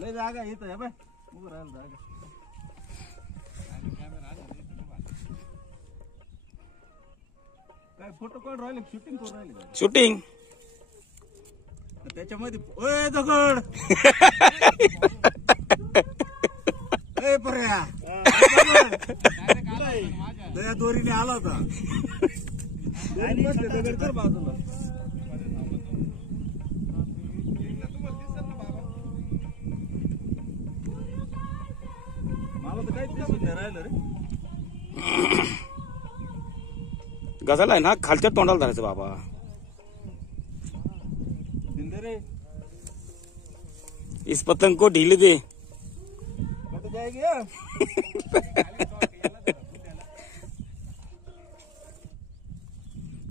लय जागा इथं आहे बाय उभं राहिलं जागा. काय फोटो काढून राहिले शूटिंग करून राहिले शूटिंग त्याच्यामध्ये. ओय दगड ए पर्या दया दोरीने आला होता. दगड कर बाजूला. मला तर काहीच दिसून नाही राहिलं रे. गजाला आहे ना खालच्या तोंडाला धरायचं बाबा. रे इस पतंग को ढील दे. कट जाएगी.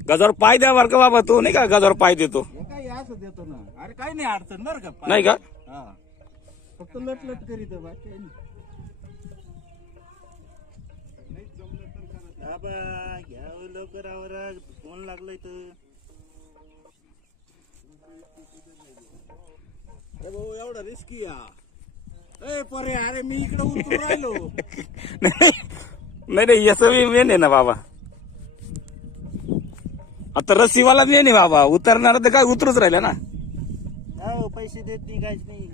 गजावर पाय द्या बरं का बाबा. तो नाही का गजावर पाय देतो. काय असं देतो ना. अरे काही नाही अडचण बरं का. नाही का हा फक्त लट लट करीत बाकी काही नाही. घ्या लवकर आवर फोन लागलाय तर. अरे भाऊ एवढा रिस्की या. ए परे अरे मी इकडे उतरून राहिलो. नाही नाही याचं बी मेन आहे ना बाबा. आता रस्सीवाला मेन आहे बाबा. उतरणार तर काय उतरूच राहिला ना. हो पैसे देत नाही काहीच नाही.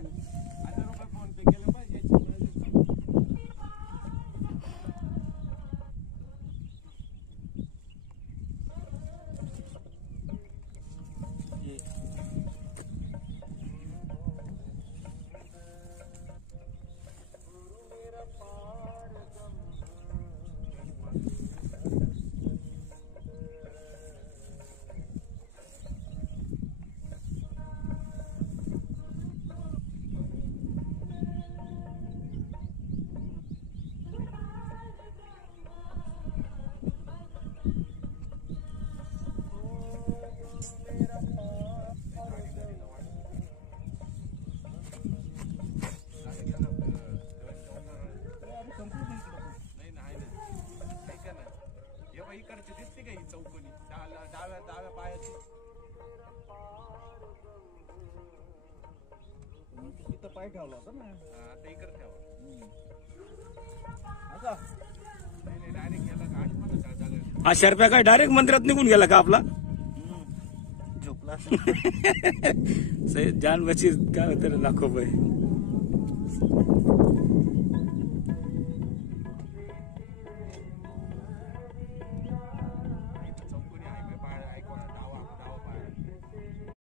इकडची दिसते का ही चौकोनी डाव्या डाव्या पायाची. तिथं पाय ठेवला होता ना. आता इकडे ठेवा. आता नाही डायरेक्ट याला आठ हा शर्प्या काय डायरेक्ट मंदिरात निघून गेला का आपला. झोपला जान बची काय होतं लाखो रुपये.